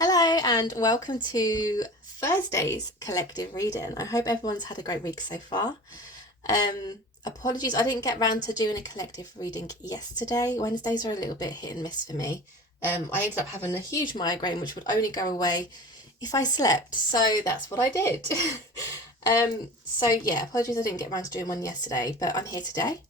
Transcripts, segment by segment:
Hello and welcome to Thursday's collective reading. I hope everyone's had a great week so far. Apologies, I didn't get round to doing a collective reading yesterday. Wednesdays are a little bit hit and miss for me. I ended up having a huge migraine which would only go away if I slept, so that's what I did. So yeah, apologies I didn't get round to doing one yesterday, but I'm here today.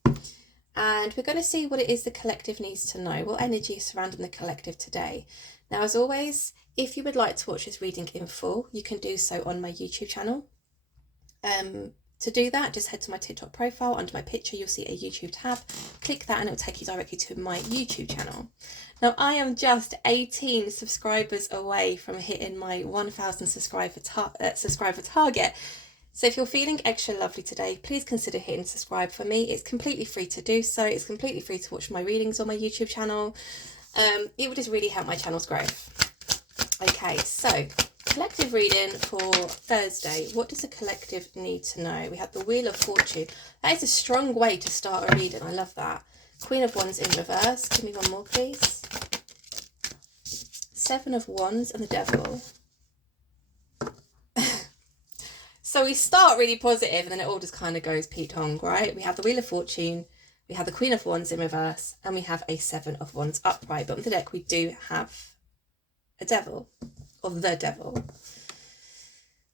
And we're going to see what it is the collective needs to know, what energy is surrounding the collective today. Now, as always, if you would like to watch this reading in full, you can do so on my YouTube channel. To do that, just head to my TikTok profile. Under my picture, you'll see a YouTube tab. Click that and it'll take you directly to my YouTube channel. Now, I am just 18 subscribers away from hitting my 1,000 subscriber target. So if you're feeling extra lovely today, please consider hitting subscribe for me. It's completely free to do so. It's completely free to watch my readings on my YouTube channel. It would just really help my channel's growth. Okay, so collective reading for Thursday. What does a collective need to know? We have the Wheel of Fortune. That is a strong way to start a reading. I love that. Queen of Wands in reverse. Give me one more, please. Seven of Wands and the Devil. So we start really positive and then it all just kind of goes Pete Hong, right? We have the Wheel of Fortune, we have the Queen of Wands in reverse, and we have a Seven of Wands upright. But on the deck we do have a Devil, or the Devil.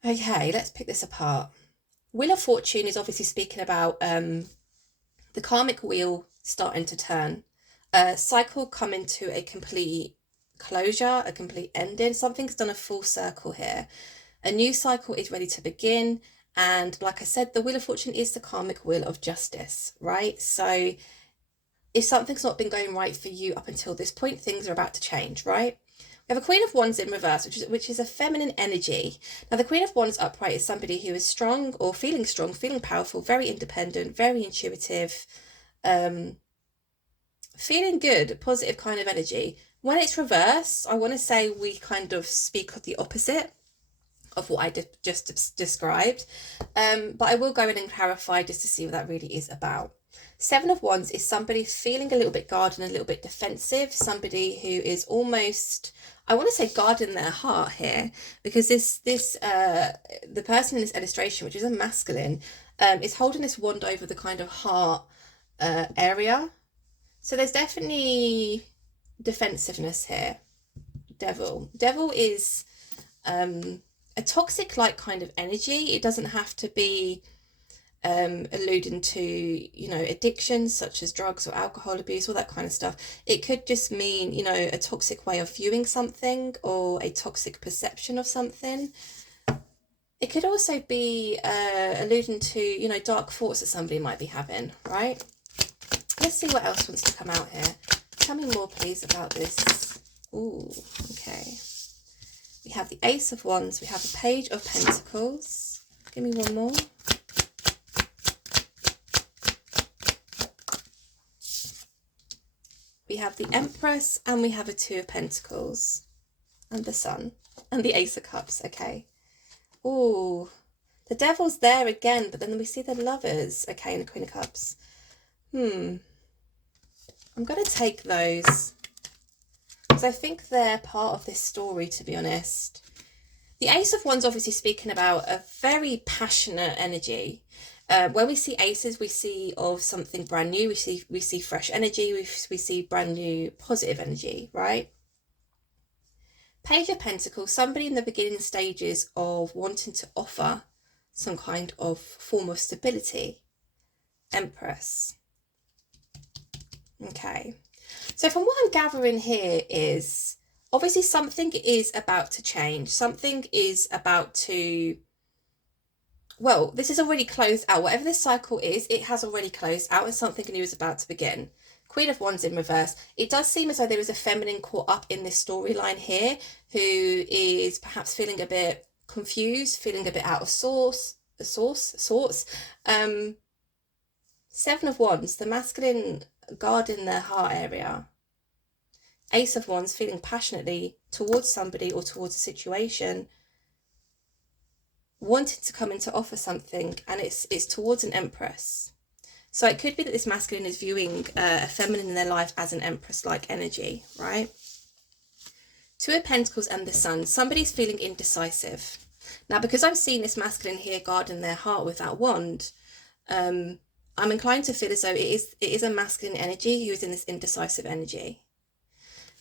Okay, let's pick this apart. Wheel of Fortune is obviously speaking about the karmic wheel starting to turn. A cycle coming to a complete closure, a complete ending. Something's done a full circle here. A new cycle is ready to begin. And like I said, the Wheel of Fortune is the karmic wheel of justice, right? So if something's not been going right for you up until this point, things are about to change, right? We have a Queen of Wands in reverse, which is a feminine energy. Now, the Queen of Wands upright is somebody who is strong, feeling powerful, very independent, very intuitive, feeling good, positive kind of energy. When it's reversed, I want to say we kind of speak of the opposite of what I just described, but I will go in and clarify just to see what that really is about. Seven of Wands is somebody feeling a little bit guarded and a little bit defensive, somebody who is almost, I want to say, guarding their heart here, because the person in this illustration, which is a masculine, is holding this wand over the kind of heart area. So there's definitely defensiveness here. Devil is a toxic like kind of energy. It doesn't have to be alluding to, addictions such as drugs or alcohol abuse, all that kind of stuff. It could just mean, a toxic way of viewing something or a toxic perception of something. It could also be alluding to, dark thoughts that somebody might be having, right? Let's see what else wants to come out here. Tell me more, please, about this. Ooh, okay. We have the Ace of Wands. We have the Page of Pentacles. Give me one more. We have the Empress and we have a Two of Pentacles and the Sun and the Ace of Cups. Okay. Ooh, the Devil's there again, but then we see the Lovers. Okay, and the Queen of Cups. I'm going to take those, because I think they're part of this story, to be honest. The Ace of Wands obviously speaking about a very passionate energy. When we see aces, we see of something brand new. We see fresh energy. We see brand new positive energy, right? Page of Pentacles, somebody in the beginning stages of wanting to offer some kind of form of stability. Empress. Okay. So from what I'm gathering here is, obviously something is about to change. Something is about to, well, this is already closed out. Whatever this cycle is, it has already closed out and something new is about to begin. Queen of Wands in reverse. It does seem as though there is a feminine caught up in this storyline here who is perhaps feeling a bit confused, feeling a bit out of sorts. Seven of Wands, the masculine guarding their heart area. Ace of Wands, feeling passionately towards somebody or towards a situation, wanting to come in to offer something, and it's towards an Empress. So it could be that this masculine is viewing a feminine in their life as an Empress-like energy, right? Two of Pentacles and the Sun. Somebody's feeling indecisive. Now, because I'm seeing this masculine here guarding their heart with that wand, I'm inclined to feel as though it is a masculine energy who is in this indecisive energy.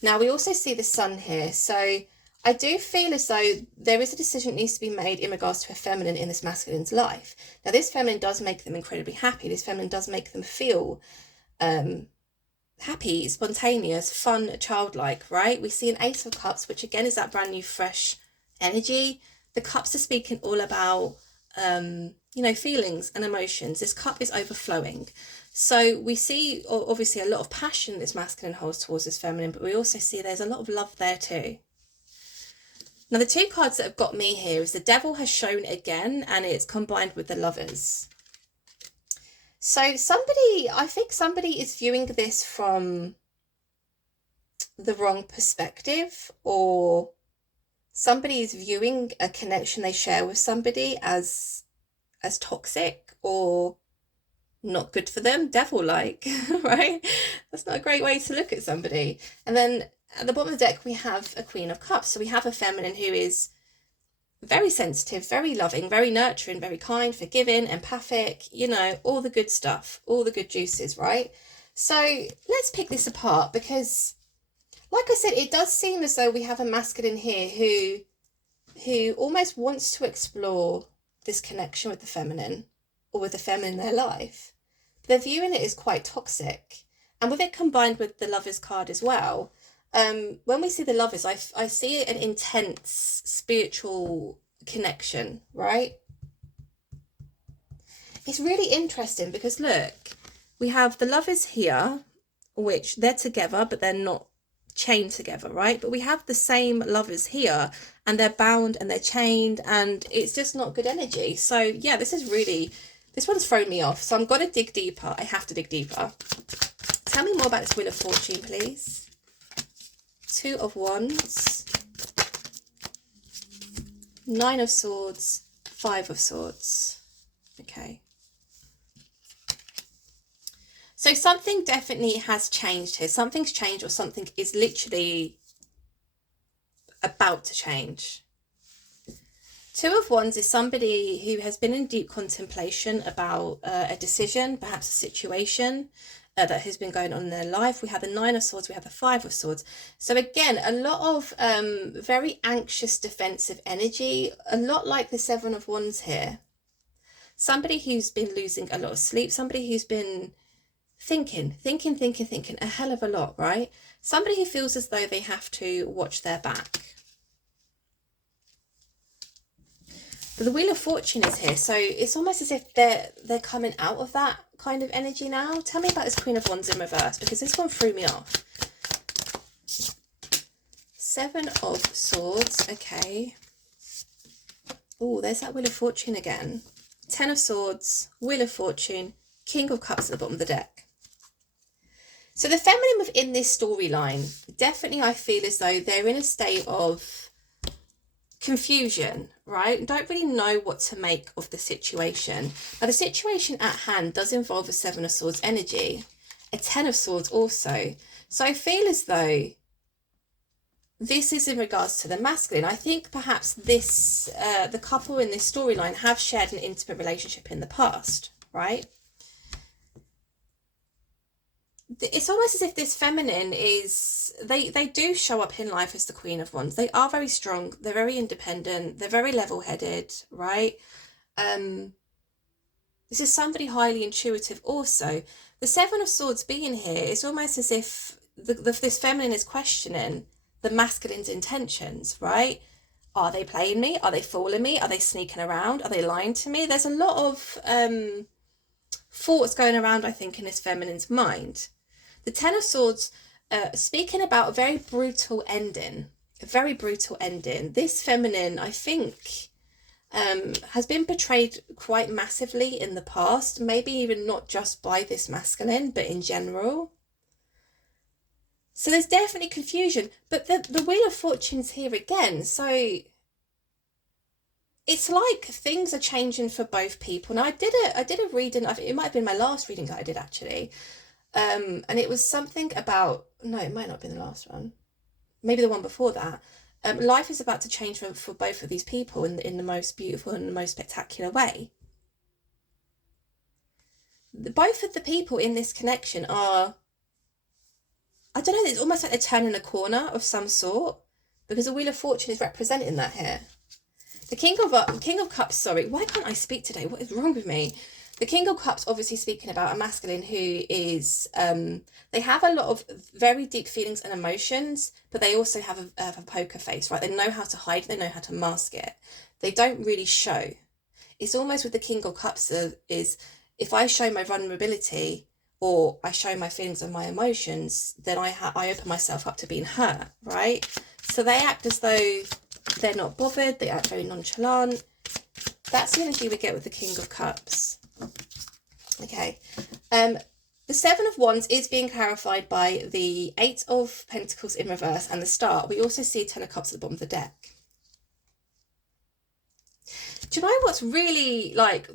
Now, we also see the Sun here. So I do feel as though there is a decision that needs to be made in regards to a feminine in this masculine's life. Now, this feminine does make them incredibly happy. This feminine does make them feel happy, spontaneous, fun, childlike, right? We see an Ace of Cups, which again is that brand new, fresh energy. The cups are speaking all about, feelings and emotions. This cup is overflowing. So we see obviously a lot of passion this masculine holds towards this feminine, but we also see there's a lot of love there too. Now, the two cards that have got me here is the Devil has shown again, and it's combined with the Lovers. So I think somebody is viewing this from the wrong perspective, or somebody is viewing a connection they share with somebody as toxic or not good for them, devil-like, right? That's not a great way to look at somebody. And then at the bottom of the deck, we have a Queen of Cups. So we have a feminine who is very sensitive, very loving, very nurturing, very kind, forgiving, empathic, all the good stuff, all the good juices, right? So let's pick this apart, because like I said, it does seem as though we have a masculine here who almost wants to explore this connection with the feminine, or with the feminine in their life. They're viewing it as quite toxic. And with it combined with the Lovers card as well, when we see the Lovers, I see an intense spiritual connection, right? It's really interesting because look, we have the Lovers here, which they're together, but they're not chained together, right? But we have the same Lovers here, and they're bound and they're chained, and it's just not good energy. So yeah, this one's thrown me off. So I'm going to dig deeper. I have to dig deeper. Tell me more about this Wheel of Fortune, please. Two of Wands, Nine of Swords, Five of Swords. Okay. So something definitely has changed here. Something's changed, or something is literally about to change. Two of Wands is somebody who has been in deep contemplation about a decision, perhaps a situation that has been going on in their life. We have the Nine of Swords, we have the Five of Swords. So again, a lot of very anxious, defensive energy, a lot like the Seven of Wands here. Somebody who's been losing a lot of sleep, somebody who's been thinking a hell of a lot, right? Somebody who feels as though they have to watch their back. But the Wheel of Fortune is here, so it's almost as if they're coming out of that kind of energy now. Tell me about this Queen of Wands in reverse, because this one threw me off. Seven of Swords, okay. Oh, there's that Wheel of Fortune again. Ten of Swords, Wheel of Fortune, King of Cups at the bottom of the deck. So the feminine within this storyline, definitely I feel as though they're in a state of confusion, right? Don't really know what to make of the situation. Now, the situation at hand does involve a Seven of Swords energy, a Ten of Swords also. So I feel as though this is in regards to the masculine. I think perhaps this, the couple in this storyline have shared an intimate relationship in the past, right? It's almost as if this feminine is, they do show up in life as the Queen of Wands. They are very strong, they're very independent, they're very level-headed, right? This is somebody highly intuitive also. The Seven of Swords being here, it's almost as if this feminine is questioning the masculine's intentions, right? Are they playing me? Are they fooling me? Are they sneaking around? Are they lying to me? There's a lot of thoughts going around, I think, in this feminine's mind. The Ten of Swords, speaking about a very brutal ending, This feminine, I think, has been betrayed quite massively in the past, maybe even not just by this masculine, but in general. So there's definitely confusion, but the Wheel of Fortune's here again, so it's like things are changing for both people. Now, I did a reading, it might have been my last reading that I did actually, and it was something about, no, it might not have been the last one. maybe the one before that. Life is about to change for both of these people in the most beautiful and the most spectacular way. Both of the people in this connection are, I don't know, it's almost like they're turning a corner of some sort, because the Wheel of Fortune is representing that here. The King of Cups, sorry, why can't I speak today? What is wrong with me? The King of Cups obviously speaking about a masculine who is, they have a lot of very deep feelings and emotions, but they also have a poker face, right? They know how to hide, they know how to mask it. They don't really show. It's almost with the King of Cups is, if I show my vulnerability or I show my feelings and my emotions, then I open myself up to being hurt, right? So they act as though they're not bothered, they act very nonchalant. That's the energy we get with the King of Cups. Okay. The Seven of Wands is being clarified by the Eight of Pentacles in reverse and the Star. We also see Ten of Cups at the bottom of the deck. Do you know what's really, like,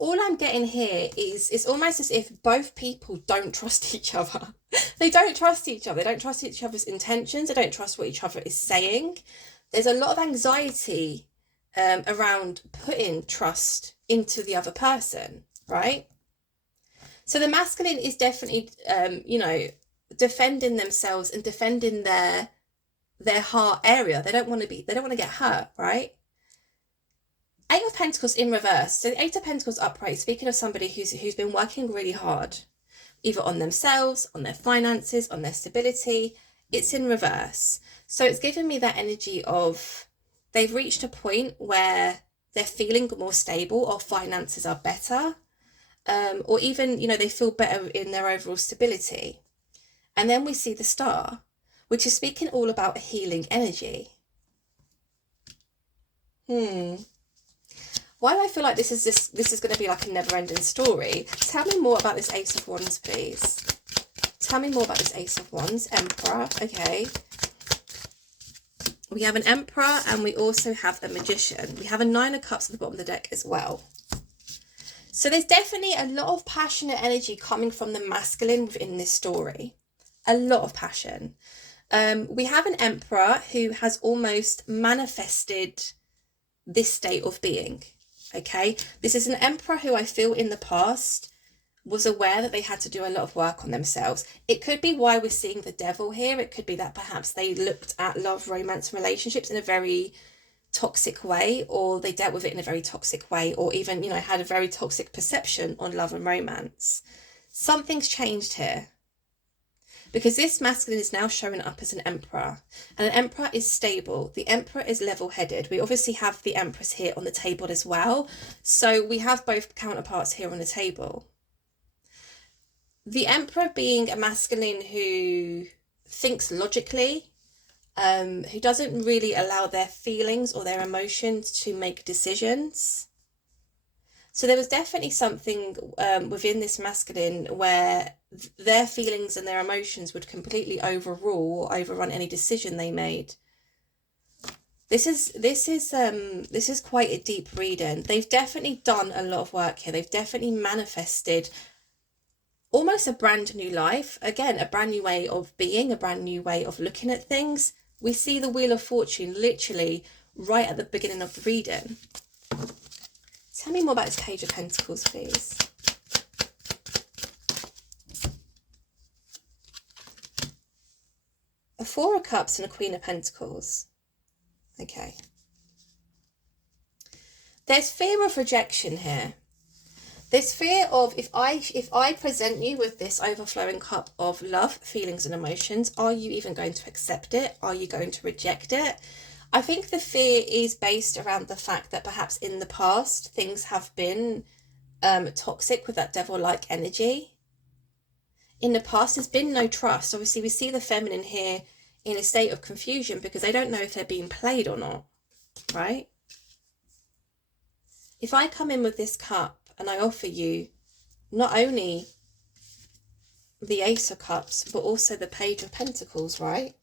all I'm getting here is it's almost as if both people don't trust each other. They don't trust each other. They don't trust each other's intentions. They don't trust what each other is saying. There's a lot of anxiety around putting trust into the other person, right? So the masculine is definitely, defending themselves and defending their heart area. They don't want to get hurt, right? Eight of Pentacles in reverse. So the Eight of Pentacles upright, speaking of somebody who's been working really hard, either on themselves, on their finances, on their stability. It's in reverse. So it's giving me that energy of they've reached a point where they're feeling more stable or finances are better. Or even, they feel better in their overall stability. And then we see the Star, which is speaking all about a healing energy. Why do I feel like this is going to be like a never-ending story? Tell me more about this Ace of Wands, please. Tell me more about this Ace of Wands. Emperor, okay. We have an Emperor and we also have a Magician. We have a Nine of Cups at the bottom of the deck as well. So there's definitely a lot of passionate energy coming from the masculine within this story. A lot of passion. We have an Emperor who has almost manifested this state of being. Okay, this is an Emperor who I feel in the past was aware that they had to do a lot of work on themselves. It could be why we're seeing the Devil here. It could be that perhaps they looked at love, romance, relationships in a very toxic way, or they dealt with it in a very toxic way, or even, had a very toxic perception on love and romance. Something's changed here. Because this masculine is now showing up as an Emperor. And an Emperor is stable. The Emperor is level-headed. We obviously have the Empress here on the table as well. So we have both counterparts here on the table. The Emperor being a masculine who thinks logically, who doesn't really allow their feelings or their emotions to make decisions. So there was definitely something within this masculine where their feelings and their emotions would completely overrule or overrun any decision they made. This is quite a deep reading. They've definitely done a lot of work here. They've definitely manifested almost a brand new life. Again, a brand new way of being, a brand new way of looking at things. We see the Wheel of Fortune literally right at the beginning of the reading. Tell me more about this Page of Pentacles, please. A Four of Cups and a Queen of Pentacles. Okay. There's fear of rejection here. There's fear of, if I present you with this overflowing cup of love, feelings and emotions, are you even going to accept it? Are you going to reject it? I think the fear is based around the fact that perhaps in the past things have been toxic with that devil-like energy. In the past, there's been no trust. Obviously, we see the feminine here in a state of confusion because they don't know if they're being played or not, right? If I come in with this cup and I offer you not only the Ace of Cups, but also the Page of Pentacles, right?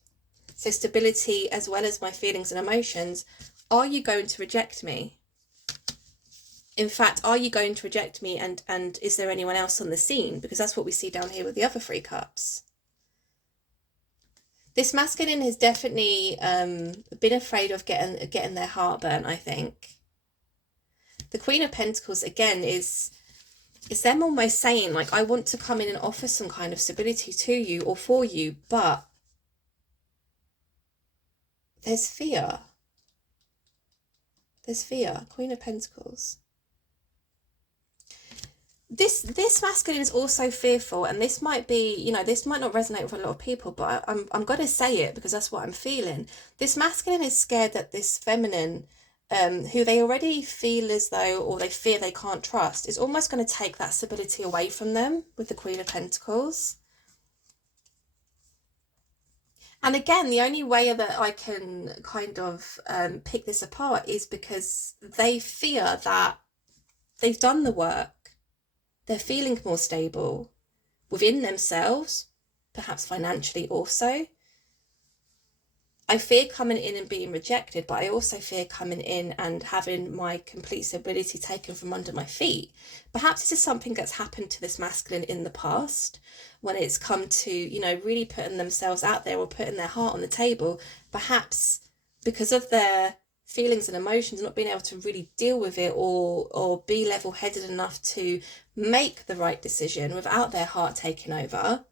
So stability as well as my feelings and emotions. Are you going to reject me? In fact, are you going to reject me and is there anyone else on the scene? Because that's what we see down here with the other three cups. This masculine has definitely been afraid of getting their heart burnt, I think. The Queen of Pentacles, again, is them almost saying, like, I want to come in and offer some kind of stability to you or for you, but there's fear. There's fear. Queen of Pentacles. This masculine is also fearful, and this might be, you know, this might not resonate with a lot of people, but I'm going to say it because that's what I'm feeling. This masculine is scared that this feminine, who they already feel as though, or they fear they can't trust, is almost going to take that stability away from them with the Queen of Pentacles. And again, the only way that I can kind of pick this apart is because they fear that they've done the work. They're feeling more stable within themselves, perhaps financially also. I fear coming in and being rejected, but I also fear coming in and having my complete stability taken from under my feet. Perhaps this is something that's happened to this masculine in the past, when it's come to, you know, really putting themselves out there or putting their heart on the table. Perhaps because of their feelings and emotions, not being able to really deal with it or be level-headed enough to make the right decision without their heart taking over,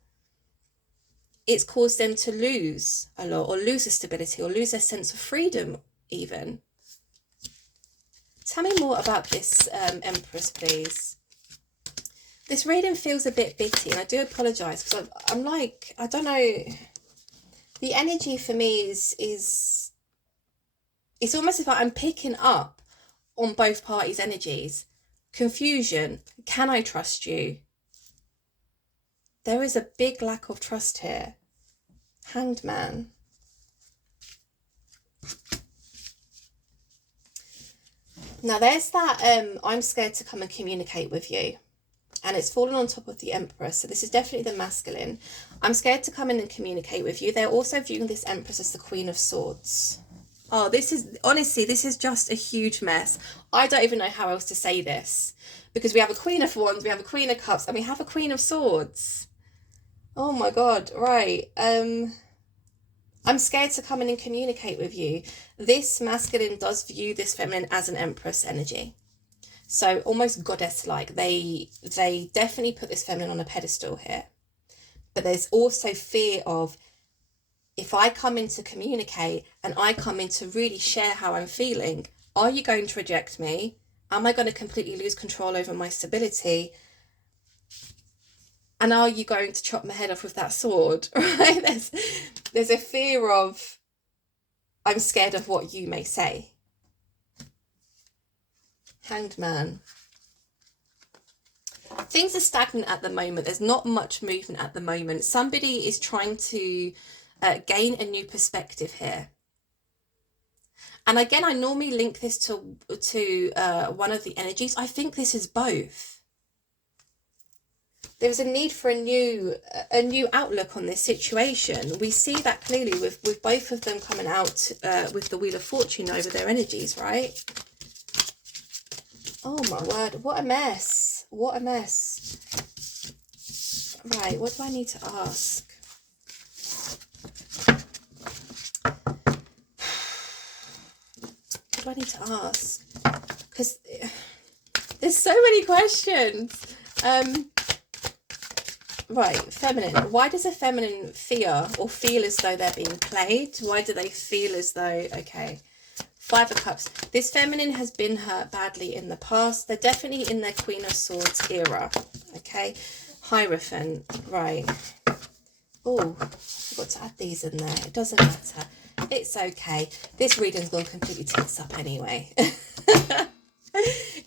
it's caused them to lose a lot, or lose their stability, or lose their sense of freedom even. Tell me more about this, Empress, please. This reading feels a bit bitty, and I do apologise because I'm like, I don't know, the energy for me is it's almost as if I'm picking up on both parties' energies. Confusion. Can I trust you? There is a big lack of trust here. Hanged Man. Now there's that I'm scared to come and communicate with you. And it's fallen on top of the Empress. So this is definitely the masculine. I'm scared to come in and communicate with you. They're also viewing this Empress as the Queen of Swords. Oh, this is, honestly, this is just a huge mess. I don't even know how else to say this. Because we have a Queen of Wands, we have a Queen of Cups, and we have a Queen of Swords. Oh my God, right. I'm scared to come in and communicate with you. This masculine does view this feminine as an Empress energy. So almost goddess-like. They definitely put this feminine on a pedestal here. But there's also fear of, if I come in to communicate and I come in to really share how I'm feeling, are you going to reject me? Am I going to completely lose control over my stability? And are you going to chop my head off with that sword? Right? There's a fear of, I'm scared of what you may say. Hanged Man. Things are stagnant at the moment. There's not much movement at the moment. Somebody is trying to gain a new perspective here. And again, I normally link this to one of the energies. I think this is both. There's a need for a new outlook on this situation. We see that clearly with both of them coming out with the Wheel of Fortune over their energies, right? Oh my word, what a mess. What a mess. Right, what do I need to ask? What do I need to ask? Because there's so many questions. Right, feminine. Why does a feminine fear or feel as though they're being played? Why do they feel as though, okay, Five of Cups. This feminine has been hurt badly in the past. They're definitely in their Queen of Swords era, okay? Hierophant, right. Oh, I forgot to add these in there. It doesn't matter. It's okay. This reading's gone completely tits up anyway.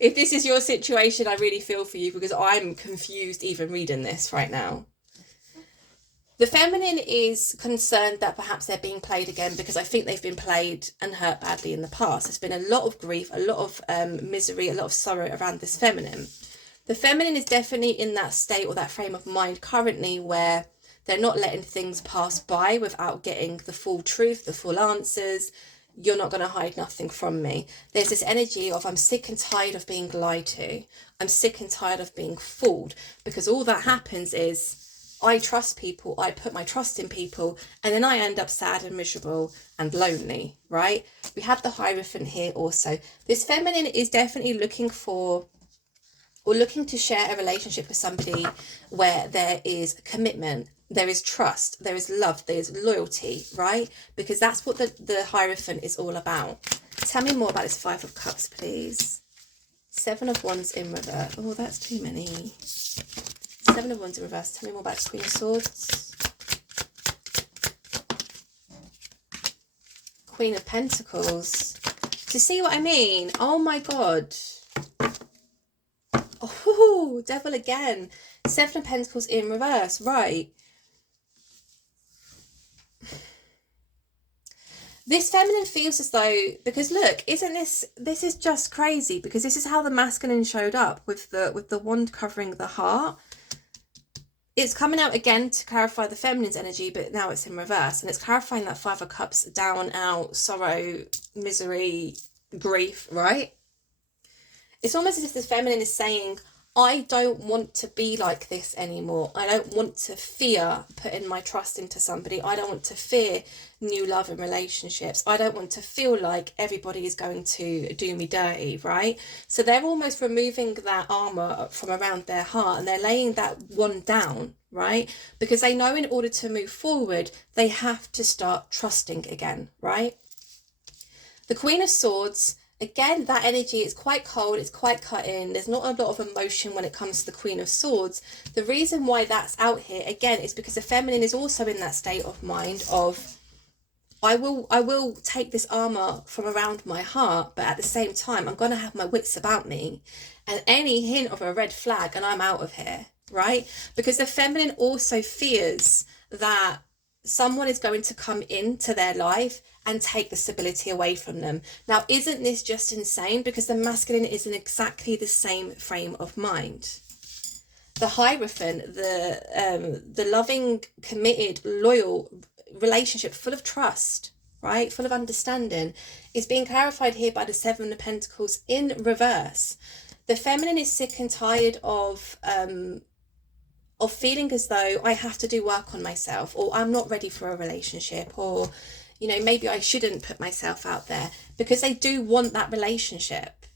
If this is your situation, I really feel for you because I'm confused even reading this right now. The feminine is concerned that perhaps they're being played again because I think they've been played and hurt badly in the past. There's been a lot of grief, a lot of misery, a lot of sorrow around this feminine. The feminine is definitely in that state or that frame of mind currently where they're not letting things pass by without getting the full truth, the full answers. You're not going to hide nothing from me. There's this energy of, I'm sick and tired of being lied to. I'm sick and tired of being fooled, because all that happens is I trust people, I put my trust in people, and then I end up sad and miserable and lonely, right? We have the Hierophant here also. This feminine is definitely looking for, or looking to share a relationship with somebody where there is commitment, there is trust, there is love, there is loyalty, right? Because that's what the Hierophant is all about. Tell me more about this Five of Cups, please. Seven of Wands in reverse. Oh, that's too many. Seven of Wands in reverse. Tell me more about the Queen of Swords. Queen of Pentacles. Do you see what I mean? Oh my God. Oh, Devil again. Seven of Pentacles in reverse. Right. This feminine feels as though, because look, isn't this is just crazy, because this is how the masculine showed up with the wand covering the heart. It's coming out again to clarify the feminine's energy, but now it's in reverse, and it's clarifying that Five of Cups, down, out, sorrow, misery, grief, right? It's almost as if the feminine is saying, I don't want to be like this anymore. I don't want to fear putting my trust into somebody. I don't want to fear new love and relationships. I don't want to feel like everybody is going to do me dirty, right? So they're almost removing that armor from around their heart, and they're laying that one down, right? Because they know in order to move forward, they have to start trusting again, right? The Queen of Swords, again, that energy is quite cold, it's quite cut in. There's not a lot of emotion when it comes to the Queen of Swords. The reason why that's out here, again, is because the feminine is also in that state of mind of, I will take this armor from around my heart, but at the same time, I'm going to have my wits about me. And any hint of a red flag and I'm out of here, right? Because the feminine also fears that someone is going to come into their life and take the stability away from them. Now, isn't this just insane? Because the masculine is in exactly the same frame of mind. The Hierophant, the loving, committed, loyal relationship full of trust, right, full of understanding, is being clarified here by the Seven of Pentacles in reverse. The feminine is sick and tired of feeling as though I have to do work on myself, or I'm not ready for a relationship, or, you know, maybe I shouldn't put myself out there, because they do want that relationship.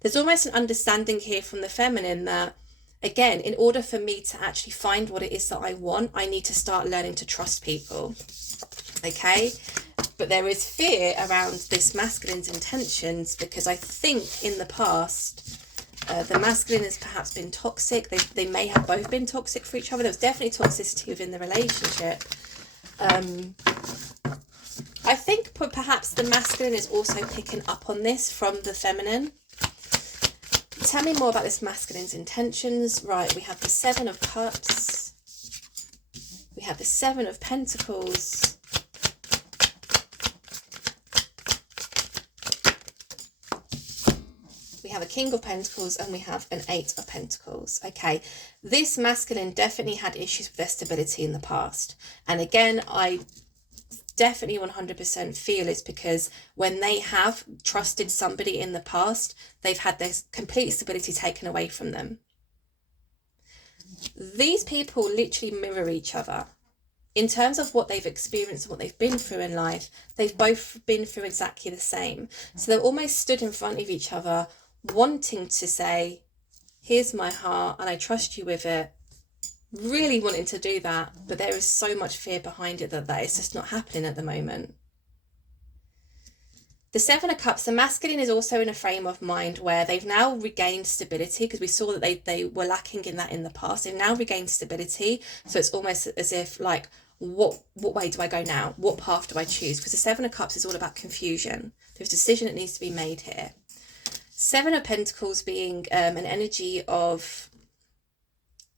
There's almost an understanding here from the feminine that, again, in order for me to actually find what it is that I want, I need to start learning to trust people, okay? But there is fear around this masculine's intentions, because I think in the past, the masculine has perhaps been toxic. They may have both been toxic for each other. There was definitely toxicity within the relationship. I think perhaps the masculine is also picking up on this from the feminine. Tell me more about this masculine's intentions. Right, we have the Seven of Cups. We have the Seven of Pentacles. We have a King of Pentacles, and we have an Eight of Pentacles. Okay, this masculine definitely had issues with their stability in the past. And again, I definitely 100% feel it's because when they have trusted somebody in the past, they've had their complete stability taken away from them. These people literally mirror each other. In terms of what they've experienced and what they've been through in life, they've both been through exactly the same. So they're almost stood in front of each other, wanting to say, here's my heart and I trust you with it. Really wanting to do that, but there is so much fear behind it that is just not happening at the moment. The Seven of Cups, the masculine is also in a frame of mind where they've now regained stability, because we saw that they were lacking in that in the past. They've now regained stability, so it's almost as if like, what way do I go now? What path do I choose? Because the Seven of Cups is all about confusion. There's a decision that needs to be made here. Seven of Pentacles being an energy of,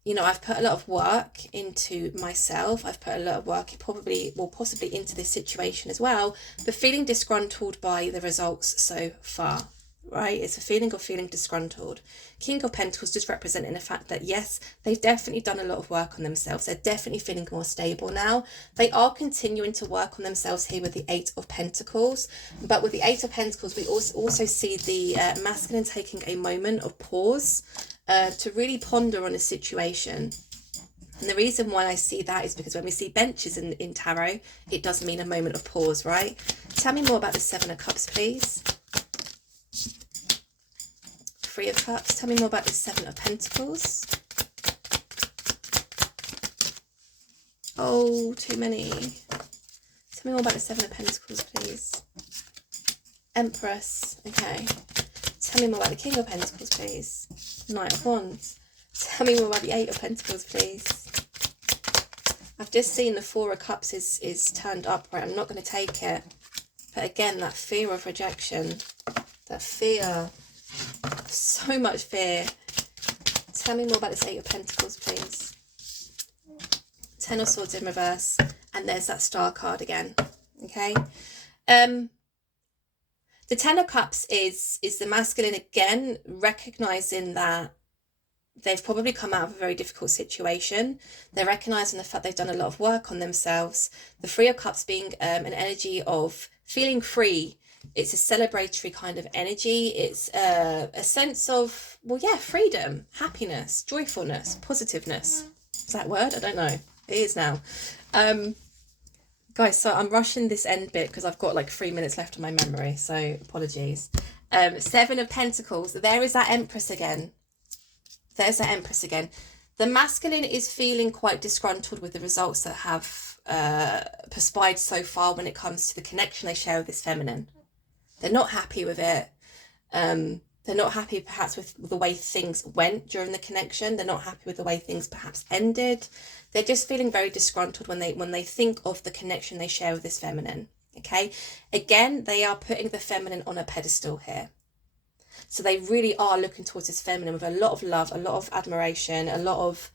you know, I've put a lot of work into myself. I've put a lot of work possibly into this situation as well, but feeling disgruntled by the results so far, right? It's a feeling of feeling disgruntled. King of Pentacles just representing the fact that, yes, they've definitely done a lot of work on themselves. They're definitely feeling more stable now. They are continuing to work on themselves here with the Eight of Pentacles. But with the Eight of Pentacles, we also see the masculine taking a moment of pause to really ponder on a situation. And the reason why I see that is because when we see benches in tarot, it does mean a moment of pause, right? Tell me more about the Seven of Cups, please. Three of Cups. Tell me more about the Seven of Pentacles. Oh, too many. Tell me more about the Seven of Pentacles, please. Empress. Okay. Tell me more about the King of Pentacles, please. Knight of Wands. Tell me more about the Eight of Pentacles, please. I've just seen the Four of Cups is turned upright. I'm not going to take it. But again, that fear of rejection. That fear. So much fear. Tell me more about this Eight of Pentacles, please. Ten of Swords in reverse. And there's that Star card again. Okay. The Ten of Cups is the masculine again, recognizing that they've probably come out of a very difficult situation. They're recognizing the fact they've done a lot of work on themselves. The Three of Cups being an energy of feeling free. It's a celebratory kind of energy. It's a sense of, well, yeah, freedom, happiness, joyfulness, positiveness. Is that a word? I don't know. It is now. Guys, so I'm rushing this end bit because I've got like 3 minutes left on my memory, so apologies. Seven of Pentacles. There is that Empress again. There's that Empress again. The masculine is feeling quite disgruntled with the results that have perspired so far when it comes to the connection they share with this feminine. They're not happy with it. They're not happy perhaps with the way things went during the connection. They're not happy with the way things perhaps ended. They're just feeling very disgruntled when they think of the connection they share with this feminine. Okay. Again, they are putting the feminine on a pedestal here. So they really are looking towards this feminine with a lot of love, a lot of admiration, a lot of,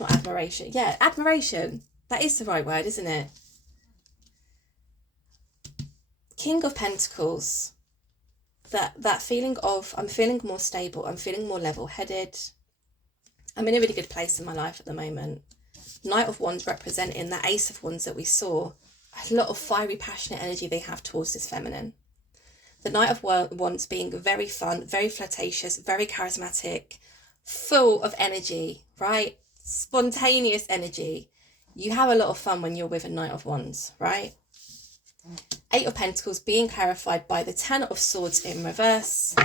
not admiration. Yeah, admiration. That is the right word, isn't it? King of Pentacles. That feeling of, I'm feeling more stable. I'm feeling more level-headed. I'm in a really good place in my life at the moment. Knight of Wands representing that Ace of Wands that we saw. A lot of fiery, passionate energy they have towards this feminine. The Knight of Wands being very fun, very flirtatious, very charismatic, full of energy, right? Spontaneous energy. You have a lot of fun when you're with a Knight of Wands, right? Eight of Pentacles being clarified by the Ten of Swords in reverse.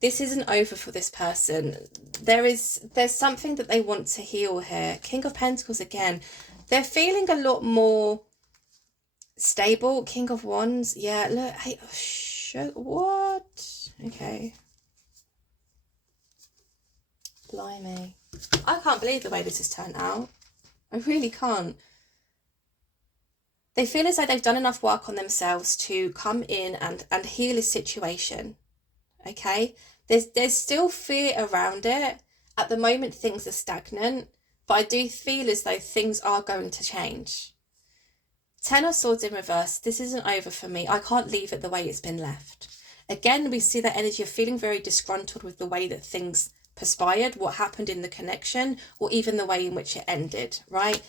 This isn't over for this person. There's something that they want to heal here. King of Pentacles again. They're feeling a lot more stable. King of Wands. Yeah, look. Hey, oh, shit. What? Okay. Blimey. I can't believe the way this has turned out. I really can't. They feel as though they've done enough work on themselves to come in and heal a situation. Okay? There's still fear around it. At the moment, things are stagnant. But I do feel as though things are going to change. Ten of Swords in reverse. This isn't over for me. I can't leave it the way it's been left. Again, we see that energy of feeling very disgruntled with the way that things perspired, what happened in the connection, or even the way in which it ended, right?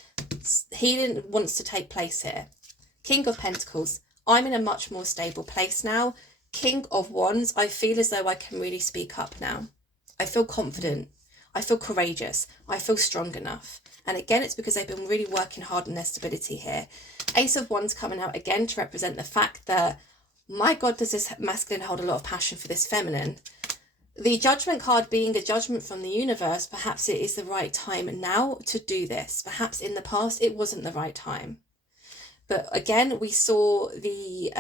Healing wants to take place here. King of Pentacles. I'm in a much more stable place now. King of Wands. I feel as though I can really speak up now. I feel confident. I feel courageous. I feel strong enough. And again, it's because they've been really working hard on their stability here. Ace of Wands coming out again to represent the fact that, my God, does this masculine hold a lot of passion for this feminine. The Judgment card being a judgment from the universe, perhaps it is the right time now to do this. Perhaps in the past it wasn't the right time. But again, we saw the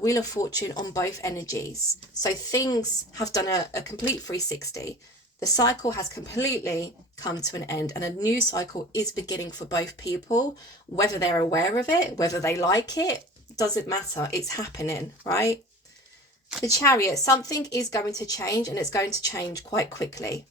Wheel of Fortune on both energies. So things have done a complete 360. The cycle has completely come to an end and a new cycle is beginning for both people. Whether they're aware of it, whether they like it, doesn't matter. It's happening, right? The Chariot, something is going to change and it's going to change quite quickly.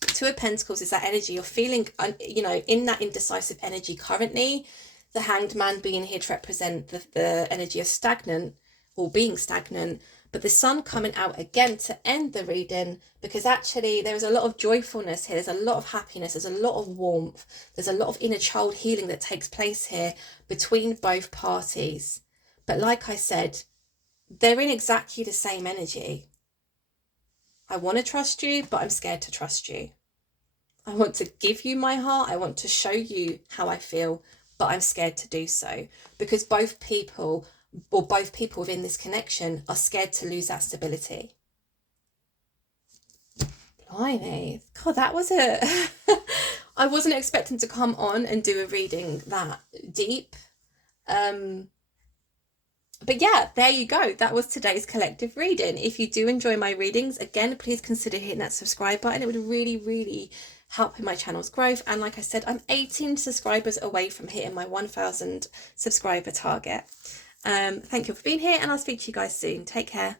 Two of Pentacles is that energy of feeling, in that indecisive energy currently. The Hanged Man being here to represent the energy of stagnant or being stagnant. But the Sun coming out again to end the reading, because actually there is a lot of joyfulness here. There's a lot of happiness. There's a lot of warmth. There's a lot of inner child healing that takes place here between both parties. But like I said, they're in exactly the same energy. I want to trust you, but I'm scared to trust you. I want to give you my heart. I want to show you how I feel, but I'm scared to do so because both people within this connection are scared to lose that stability. Blimey. God, that was a... I wasn't expecting to come on and do a reading that deep. But yeah, there you go. That was today's collective reading. If you do enjoy my readings, again, please consider hitting that subscribe button. It would really, really help in my channel's growth. And like I said, I'm 18 subscribers away from hitting my 1,000 subscriber target. Thank you for being here, and I'll speak to you guys soon. Take care.